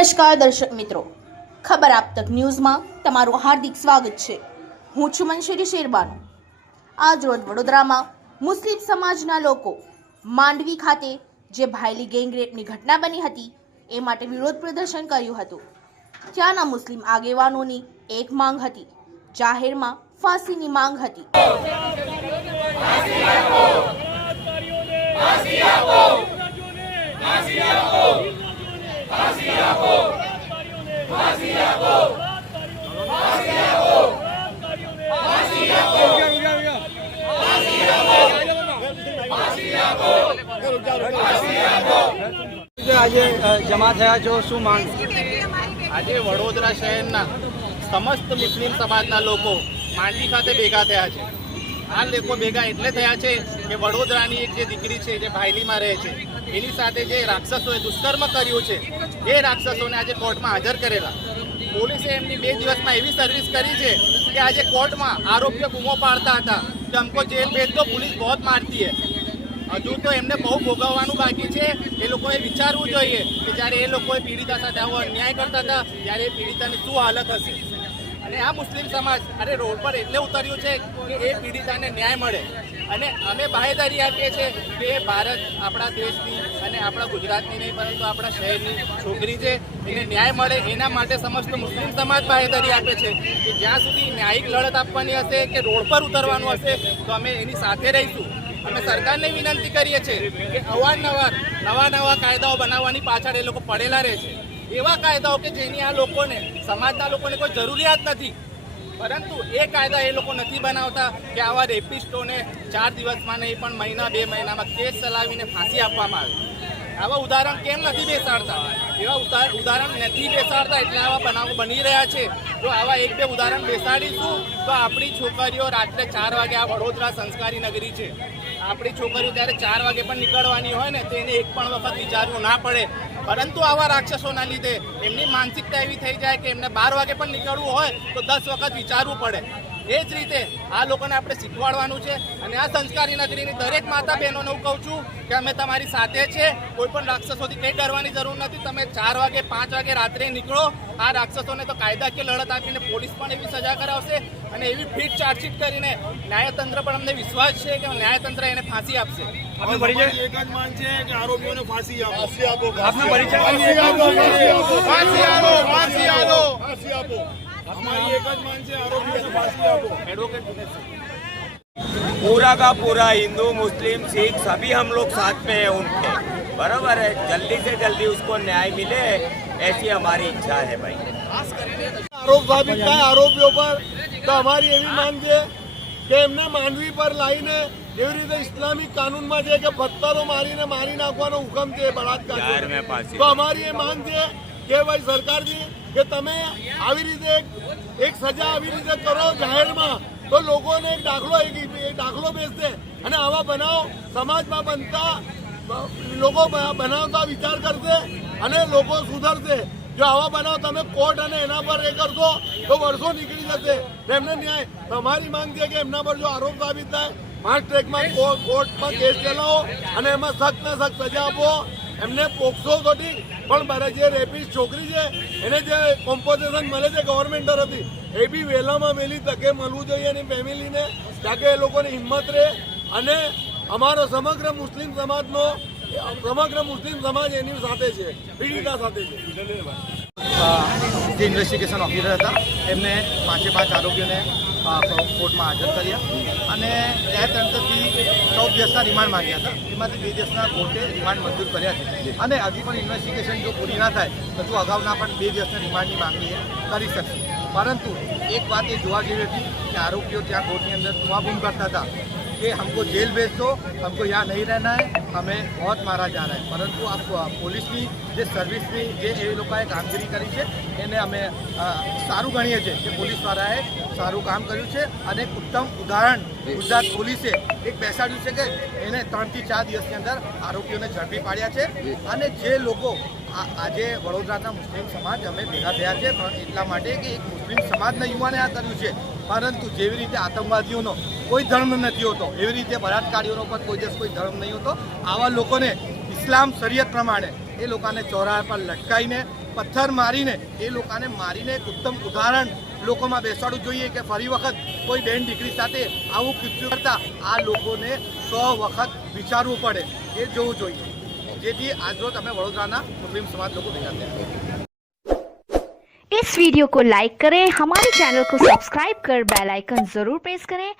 નમસ્કાર દર્શક મિત્રો, ખબર આપ તક ન્યૂઝમાં તમારું હાર્દિક સ્વાગત છે। હું છું મંશેરી શેરબાનુ। આજ રોજ વડોદરામાં મુસ્લિમ સમાજના લોકો માંડવી ખાતે જે ભાયલી ગેંગરેપની ઘટના બની હતી એ માટે વિરોધ પ્રદર્શન કર્યું હતું। ત્યાંના મુસ્લિમ આગેવાનોની એક માંગ હતી, જાહેરમાં ફાંસીની માંગ હતી। આજે જમા થયા છો, શું માંગ? આજે વડોદરા શહેરના સમસ્ત મુસ્લિમ સમાજના લોકો માંડવી ખાતે ભેગા થયા છે। આ લોકો ભેગા એટલે થયા છે કે વડોદરાની એક જે દીકરી છે જે ભાયલીમાં રહે છે એની સાથે જે રાક્ષસોએ દુષ્કર્મ કર્યું છે એ રાક્ષસોને આજે કોર્ટમાં હાજર કરેલા। પોલીસે એમની 2 દિવસમાં એવી સર્વિસ કરી છે કે આજે કોર્ટમાં આરોપીઓ બૂમો પાડતા હતા કે हमको जेल भेज दो, पुलिस बहुत मारती है। હજુ તો એમને બહુ ભોગવવાનું બાકી છે। એ લોકોએ વિચારવું જોઈએ કે જ્યારે એ લોકોએ પીડિતા સાથે આવો અન્યાય કરતા હતા ત્યારે એ પીડિતાની શું હાલત હશે। અને આ મુસ્લિમ સમાજ અરે રોડ પર એટલે ઉતર્યું છે કે એ પીડિતાને ન્યાય મળે। અને અમે બાહેધરી આપીએ છીએ કે એ ભારત આપણા દેશની અને આપણા ગુજરાતની નહીં પરંતુ આપણા શહેરની છોકરી છે, એને ન્યાય મળે એના માટે સમસ્ત મુસ્લિમ સમાજ બાહેધરી આપે છે કે જ્યાં સુધી ન્યાયિક લડત આપવાની હશે કે રોડ પર ઉતરવાનું હશે તો અમે એની સાથે રહીશું। અમે સરકારને વિનંતી કરીએ છીએ કે અવારનવાર નવા કાયદાઓ બનાવવાની પાછળ એ લોકો પડેલા રહે છે। એવા કાયદાઓ કે જેની આ લોકોને સમાજના લોકોને કોઈ જરૂરિયાત નથી, પરંતુ એ કાયદા એ લોકો નથી બનાવતા કે આવા રેપિસ્ટોને 4 દિવસમાં નહીં પણ મહિના 2 મહિનામાં કેસ ચલાવીને ફાંસી આપવામાં આવે। આવા ઉદાહરણ કેમ નથી બેસાડતા? એવા ઉદાહરણ નથી બેસાડતા એટલે આવા બનાવો બની રહ્યા છે। જો આવા 1-2 ઉદાહરણ બેસાડીશું તો આપણી છોકરીઓ રાત્રે 4 વાગે, આ વડોદરા સંસ્કારી નગરી છે, આપણી છોકરીઓ ત્યારે 4 વાગે પણ નીકળવાની હોય ને તેને એક પણ વખત વિચારવું ના પડે। પરંતુ આવા રાક્ષસોના લીધે એમની માનસિકતા એવી થઈ જાય કે એમને 12 વાગે પણ નીકળવું હોય તો 10 વખત વિચારવું પડે। એ જ રીતે આ લોકોને આપણે શીખવાડવાનું છે। અને આ સંસ્કારી નગરીની દરેક માતા બહેનોને હું કહું છું કે અમે તમારી સાથે છે, કોઈ પણ રાક્ષસોથી કંઈ ડરવાની જરૂર નથી। તમે 4 વાગે 5 વાગે રાત્રે નીકળો, આ રાક્ષસોને તો કાયદાકીય લડત આપીને પોલીસ પણ એવી સજા કરાવશે અને એવી ફીટ ચાર્જશીટ કરીને ન્યાયતંત્ર પણ અમને વિશ્વાસ છે કે ન્યાયતંત્ર એને ફાંસી આપશે। આપનો પરિચય? એક જ માંગ છે કે આરોપીઓને ફાંસી આપો। આપનો પરિચય? ફાંસી આપો। हमारी एक જ માંગ છે, આરોપીઓને ફાંસી આપો। एडवोकेट पूरा का पूरा हिंदू मुस्लिम सिख सभी हम लोग साथ में हैं उनके, बराबर है। जल्दी से जल्दी उसको न्याय मिले ऐसी हमारी इच्छा है भाई। આરોપ સાબિત થાય આરોપીઓ પર તો અમારી એવી માંગ છે કે એમને માંડવી પર લાવીને એવી રીતે ઇસ્લામિક કાનૂનમાં છે કે પથ્થરો મારી નાખવાનો હુકમ છે બળાત્કાર, તો અમારી એ માંગ છે કે ભાઈ સરકારજી કે તમે આવી રીતે એક સજા આવી રીતે કરો જાહેરમાં તો લોકોને એક દાખલો બેસશે અને આવા બનાવ સમાજમાં બનતા લોકો બનાવતા વિચાર કરશે અને લોકો સુધરશે। જો આવા બનાવ તમે કોર્ટ અને એના પર એ કરશો તો વર્ષો નીકળી જશે। એમને ન્યાય તમારી માંગ છે કે એમના પર જો આરોપ સાબિત થાય ફાસ્ટ ટ્રેકમાં કોર્ટમાં કેસ ચલાવો અને એમાં સખ્ત ને સખ્ત સજા આપો। એમને પોક્સો તો ઠીક પણ જે રેપિસ્ટ છોકરી છે એને જે કોમ્પોઝેશન મળે છે ગવર્મેન્ટ તરફથી એ બી વહેલામાં વહેલી તકે મળવું જોઈએ એની ફેમિલીને, તાકે એ લોકોની હિંમત રહે અને અમારો સમગ્ર મુસ્લિમ સમાજ એની સાથે છે, પીડિતા સાથે છે। જે ઇન્વેસ્ટિગેશન ઓફિસર હતા એમને 5 આરોપીઓને કોર્ટમાં હાજર કર્યા અને ન્યાયતંત્રથી 14 દિવસના રિમાન્ડ માંગ્યા હતા, એમાંથી 2 દિવસના કોર્ટે રિમાન્ડ મંજૂર કર્યા છે અને હજી પણ ઇન્વેસ્ટિગેશન જો પૂરી ના થાય તો અગાઉના પણ 2 દિવસના રિમાન્ડની માંગણી કરી શકશે। પરંતુ એક વાત એ જોવા જેવી હતી કે આરોપીઓ ત્યાં કોર્ટની અંદર બૂમાબૂમ કરતા હતા कि हमको जेल भेज दो, हमको यहाँ नहीं रहना है, हमें बहुत मारा जा रहा है। परंतु आप पुलिस की જે સર્વિસની જે એ લોકોએ કામગીરી કરી છે એને અમે સારું ગણીએ છીએ કે પોલીસવાળાએ સારું કામ કર્યું છે અને એક ઉત્તમ ઉદાહરણ ગુજરાત પોલીસે એક બેસાડ્યું છે કે એને 3 થી 4 દિવસની અંદર આરોપીઓને ઝડપી પાડ્યા છે। અને જે લોકો આજે વડોદરાના મુસ્લિમ સમાજ અમે ભેગા થયા છે એટલા માટે કે એક મુસ્લિમ સમાજના યુવાને આ કર્યું છે, પરંતુ જેવી રીતે આતંકવાદીઓનો કોઈ ધર્મ નથી હોતો એવી રીતે બળાત્કારીઓનો પણ કોઈ ધર્મ નહીં હોતો। આવા લોકોને ઇસ્લામ શરીયત પ્રમાણે એ લોકોને ચોરાહા પર લટકાઈને પથ્થર મારીને એ લોકોને મારીને એક ઉત્તમ ઉદાહરણ લોકોમાં બેસાડવું જોઈએ કે ફરી વખત કોઈ બેન દીકરી સાથે આવું કૃત્ય કરતા આ લોકોને 100 વખત વિચારવું પડે એ જોવું જોઈએ, જેથી આજરોજ અમે વડોદરાના મુસ્લિમ समाज लोग भेजा थे। इस वीडियो को लाइक करें, हमारे चैनल को सब्सक्राइब कर बेल आइकन जरूर प्रेस करें